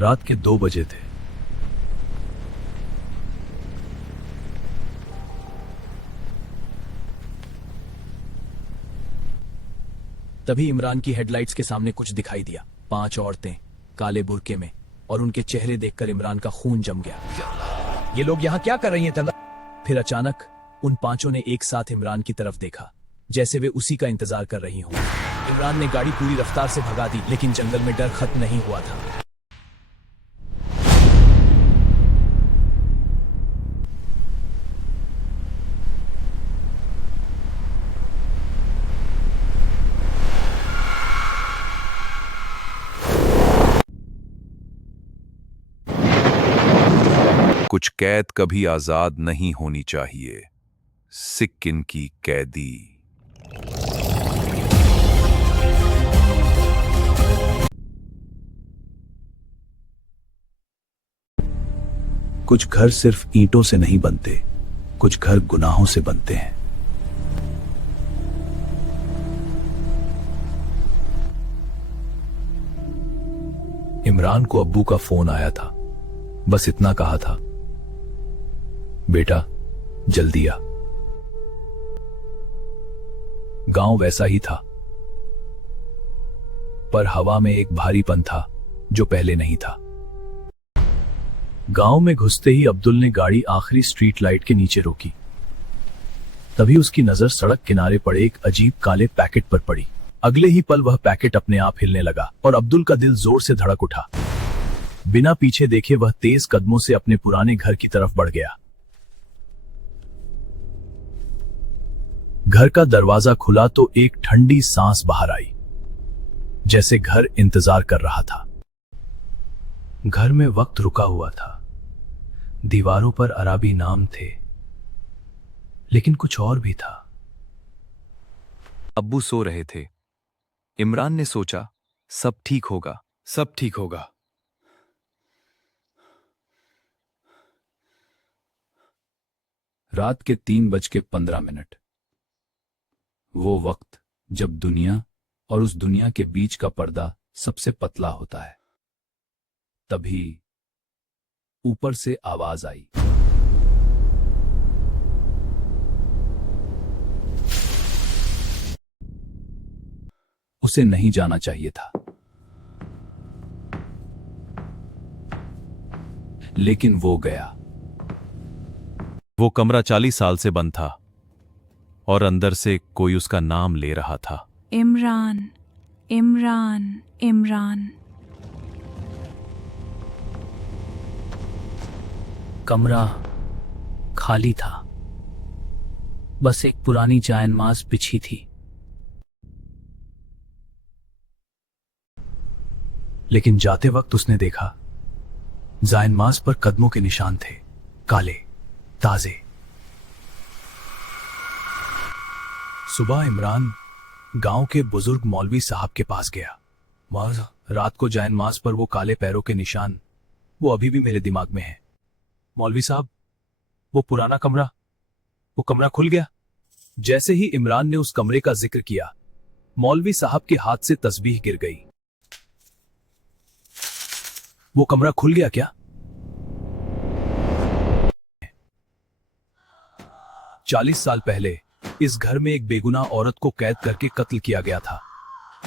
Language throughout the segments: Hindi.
रात के 2 बजे थे। तभी इमरान की हेडलाइट्स के सामने कुछ दिखाई दिया। 5 औरतें काले बुर्के में, और उनके चेहरे देखकर इमरान का खून जम गया। ये लोग यहाँ क्या कर रही हैं? फिर अचानक उन 5 ने एक साथ इमरान की तरफ देखा, जैसे वे उसी का इंतजार कर रही हों। इमरान ने गाड़ी पूरी रफ्तार से भगा दी, लेकिन जंगल में डर खत्म नहीं हुआ था। कुछ कैद कभी आजाद नहीं होनी चाहिए। सिक्किन की कैदी। कुछ घर सिर्फ ईंटों से नहीं बनते, कुछ घर गुनाहों से बनते हैं। इमरान को अब्बू का फोन आया था। बस इतना कहा था, बेटा जल्दी आ। गांव वैसा ही था, पर हवा में एक भारीपन था जो पहले नहीं था। गांव में घुसते ही अब्दुल ने गाड़ी आखिरी स्ट्रीट लाइट के नीचे रोकी। तभी उसकी नजर सड़क किनारे पड़े एक अजीब काले पैकेट पर पड़ी। अगले ही पल वह पैकेट अपने आप हिलने लगा और अब्दुल का दिल जोर से धड़क उठा। बिना पीछे देखे वह तेज कदमों से अपने पुराने घर की तरफ बढ़ गया। घर का दरवाजा खुला तो एक ठंडी सांस बाहर आई, जैसे घर इंतजार कर रहा था। घर में वक्त रुका हुआ था। दीवारों पर अराबी नाम थे, लेकिन कुछ और भी था। अब्बू सो रहे थे। इमरान ने सोचा, सब ठीक होगा, सब ठीक होगा। रात के 3:15। वो वक्त जब दुनिया और उस दुनिया के बीच का पर्दा सबसे पतला होता है। तभी ऊपर से आवाज आई। उसे नहीं जाना चाहिए था, लेकिन वो गया। वो कमरा 40 साल से बंद था और अंदर से कोई उसका नाम ले रहा था। इमरान, इमरान, इमरान। कमरा खाली था। बस एक पुरानी जायनमाज़ बिछी थी। लेकिन जाते वक्त उसने देखा, जायनमाज़ पर कदमों के निशान थे, काले, ताजे। सुबह इमरान गांव के बुजुर्ग मौलवी साहब के पास गया। मौज रात को जायनमाज़ पर वो काले पैरों के निशान, वो अभी भी मेरे दिमाग में है। मौलवी साहब, वो पुराना कमरा, वो कमरा खुल गया। जैसे ही इमरान ने उस कमरे का जिक्र किया, मौलवी साहब के हाथ से तस्बीह गिर गई। वो कमरा खुल गया क्या? 40 साल पहले इस घर में एक बेगुनाह औरत को कैद करके कत्ल किया गया था।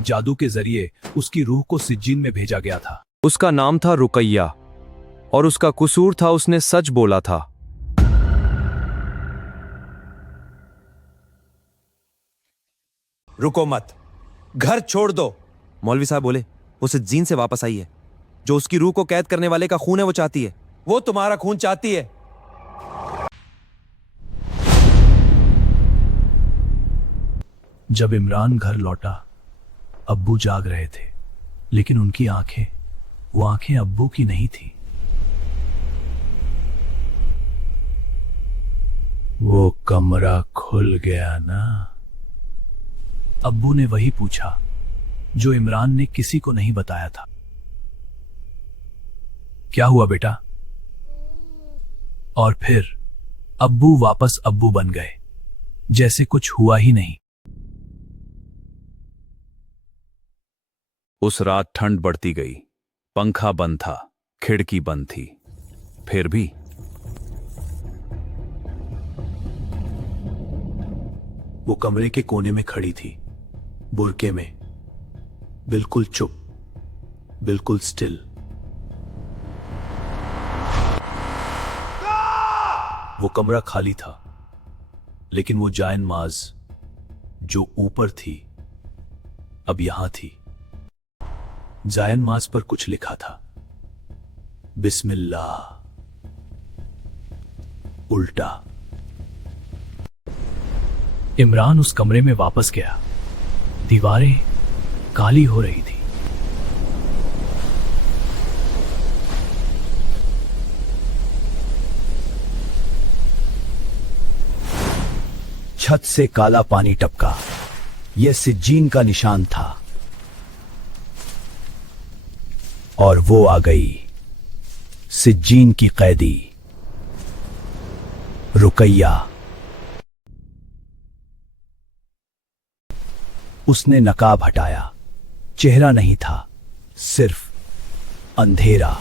जादू के जरिए उसकी रूह को सिज्जीन में भेजा गया था। उसका नाम था रुकैया और उसका कसूर था उसने सच बोला था। रुको मत, घर छोड़ दो। मौलवी साहब बोले, वो सिज्जीन से वापस आई है। जो उसकी रूह को कैद करने वाले का खून है वो चाहती है। वो तुम्हारा खून चाहती है। जब इमरान घर लौटा, अब्बू जाग रहे थे, लेकिन उनकी आंखें, वो आंखें अब्बू की नहीं थी। वो कमरा खुल गया ना? अब्बू ने वही पूछा जो इमरान ने किसी को नहीं बताया था। क्या हुआ बेटा? और फिर अब्बू वापस अब्बू बन गए, जैसे कुछ हुआ ही नहीं। उस रात ठंड बढ़ती गई। पंखा बंद था, खिड़की बंद थी, फिर भी वो कमरे के कोने में खड़ी थी, बुर्के में, बिल्कुल चुप, बिल्कुल स्टिल। वो कमरा खाली था, लेकिन वो जायन माज जो ऊपर थी अब यहां थी। जायन माज पर कुछ लिखा था, बिस्मिल्लाह, उल्टा। इमरान उस कमरे में वापस गया। दीवारें काली हो रही थी। छत से काला पानी टपका। यह सिज्जीन का निशान था। और वो आ गई, सिज्जीन की कैदी, रुकैया। उसने नकाब हटाया। चेहरा नहीं था, सिर्फ अंधेरा।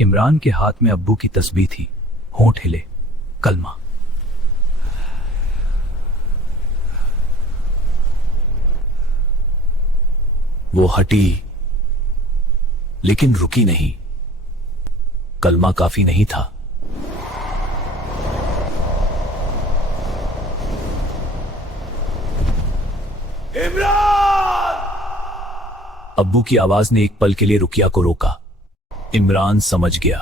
इमरान के हाथ में अब्बू की तस्बीह थी। होंठ हिले, कलमा। वो हटी, लेकिन रुकी नहीं। कलमा काफी नहीं था। अब्बू की आवाज ने एक पल के लिए रुकिया को रोका। इमरान समझ गया,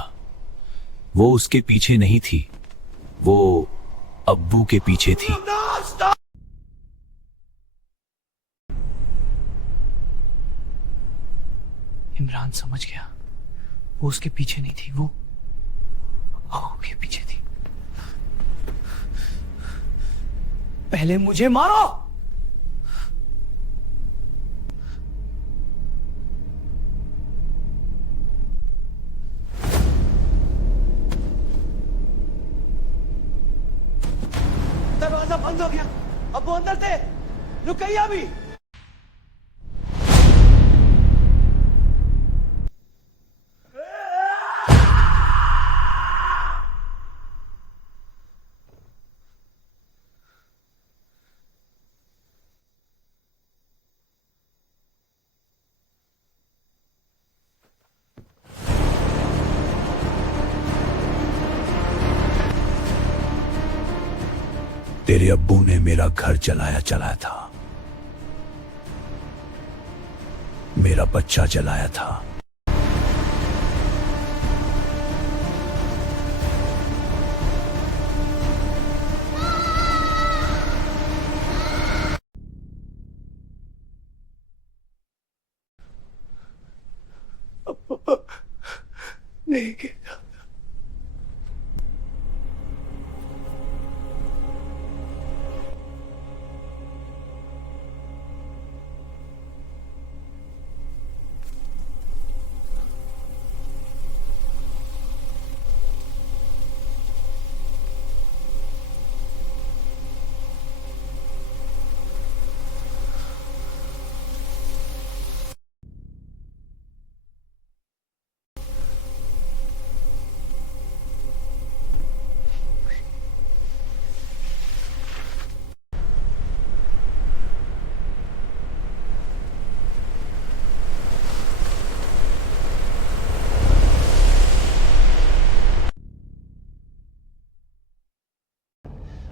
वो उसके पीछे नहीं थी, वो अब्बू के पीछे थी। इमरान समझ गया, वो उसके पीछे नहीं थी, वो अब्बू के पीछे थी। पहले मुझे मारो। दरवाजा बंद हो गया। अब वो अंदर थे, रुकैया भी। तेरे अब्बू ने मेरा घर जलाया था, मेरा बच्चा जलाया था। नहीं किया।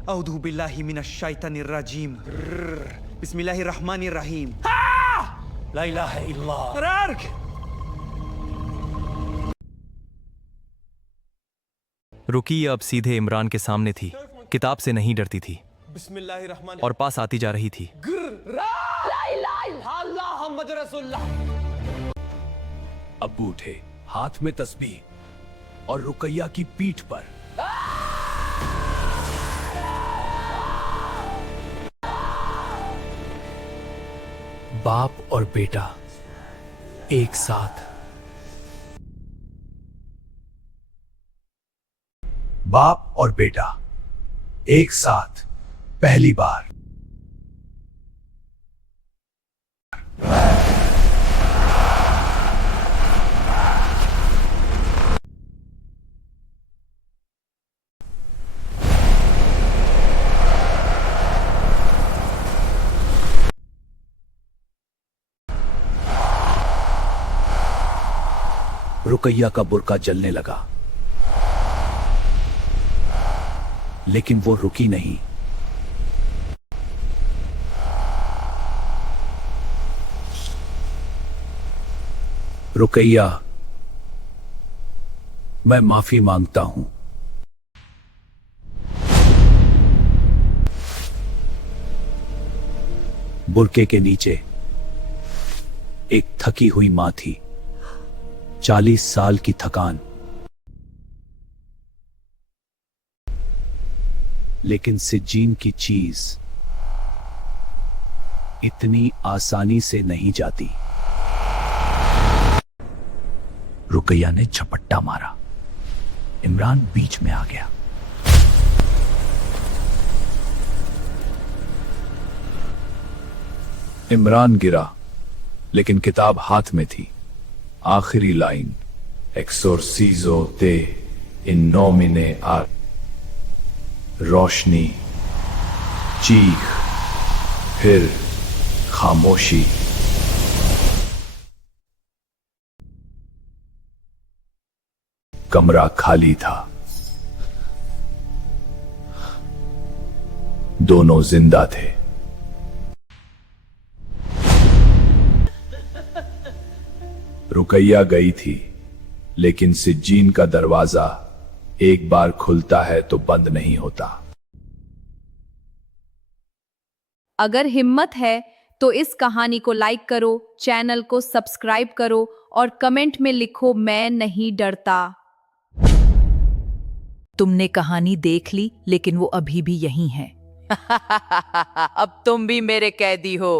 औधु बिल्लाहि मिनश शैतानिर रजीम। बिस्मिल्लाहिर रहमानिर रहीम। ला इलाहा इल्लल्लाह। रुकिया अब सीधे इमरान के सामने थी। किताब से नहीं डरती थी बिस्मिल्लाहिर रहमान और पास आती जा रही थी। अब्बू उठे, हाथ में तस्बीह और रुकैया की पीठ पर। बाप और बेटा एक साथ। बाप और बेटा एक साथ पहली बार। रुकैया का बुर्का जलने लगा, लेकिन वो रुकी नहीं। रुकैया, मैं माफी मांगता हूं। बुर्के के नीचे एक थकी हुई मां थी, 40 साल की थकान। लेकिन सिज्जीन की चीज इतनी आसानी से नहीं जाती। रुकैया ने झपट्टा मारा, इमरान बीच में आ गया। इमरान गिरा, लेकिन किताब हाथ में थी। आखिरी लाइन, एक्सोर्सिजो ते इन नोमिने आ। रोशनी, चीख, फिर खामोशी। कमरा खाली था, दोनों जिंदा थे। रुकैया गई थी, लेकिन सिज्जीन का दरवाजा एक बार खुलता है तो बंद नहीं होता। अगर हिम्मत है तो इस कहानी को लाइक करो, चैनल को सब्सक्राइब करो और कमेंट में लिखो मैं नहीं डरता। तुमने कहानी देख ली, लेकिन वो अभी भी यहीं है। अब तुम भी मेरे कैदी हो।